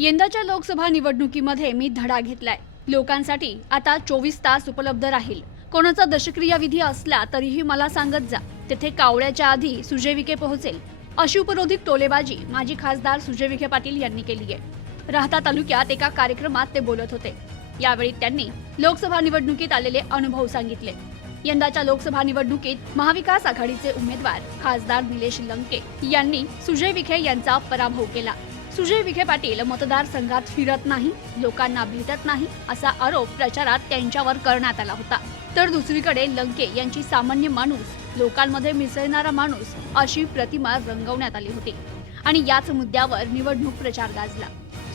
यंदाच्या लोकसभा निवडणुकीमध्ये मी धडा घेतलाय. लोकांसाठी आता चोवीस तास उपलब्ध राहील. कोणाचा दशक्रिया विधी असला तरीही मला सांगत जा तेथे कावळ्याच्या आधी सुजय विखे पोहोचेल. अशी उपरोधिक टोलेबाजी माजी खासदार सुजय विखे पाटील यांनी केली आहे. राहता तालुक्यात एका कार्यक्रमात ते बोलत होते. यावेळी त्यांनी लोकसभा निवडणुकीत आलेले अनुभव सांगितले. यंदाच्या लोकसभा निवडणुकीत महाविकास आघाडीचे उमेदवार खासदार निलेश लंके यांनी सुजय विखे यांचा पराभव केला. सुजय विखे पाटील मतदारसंघात फिरत नाही लोकांना भेटत नाही असा आरोप प्रचारात त्यांच्यावर करण्यात आला होता. तर दुसरीकडे लंके यांची सामान्य माणूस लोकांमध्ये मिसळणारा माणूस अशी प्रतिमा रंगवण्यात आली होती. आणि याच मुद्द्यावर निवडणूक प्रचार गाजला.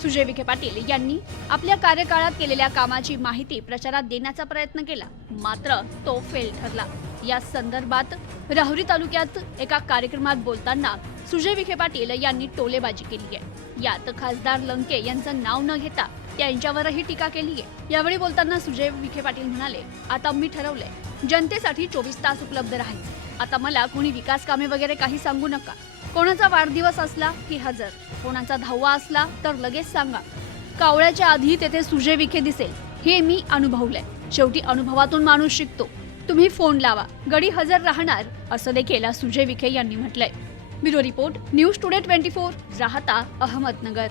सुजय विखे पाटील यांनी आपल्या कार्यकाळात केलेल्या कामाची माहिती प्रचारात देण्याचा प्रयत्न केला. मात्र तो फेल ठरला. या संदर्भात राहुरी तालुक्यात एका कार्यक्रमात बोलताना सुजय विखे पाटील यांनी टोलेबाजी केली आहे. यात खासदार लंके यांचं नाव न घेता त्यांच्यावरही टीका केली आहे. यावेळी बोलताना सुजय विखे पाटील म्हणाले आता मी ठरवलंय जनतेसाठी चोवीस तास उपलब्ध राहायचं. आता मला कोणी विकास कामे वगैरे काही सांगू नका. कोणाचा वाढदिवस असला की हजर कोणाचा धावा असला तर लगेच सांगा. कावळ्याच्या आधी तेथे सुजय विखे दिसेल हे मी अनुभवलंय. शेवटी अनुभवातून माणूस शिकतो. तुम्ही फोन लावा गडी हजर राहणार असं देखील सुजय विखे यांनी म्हटलंय. Bureau report news today twenty four Rahata Ahmednagar.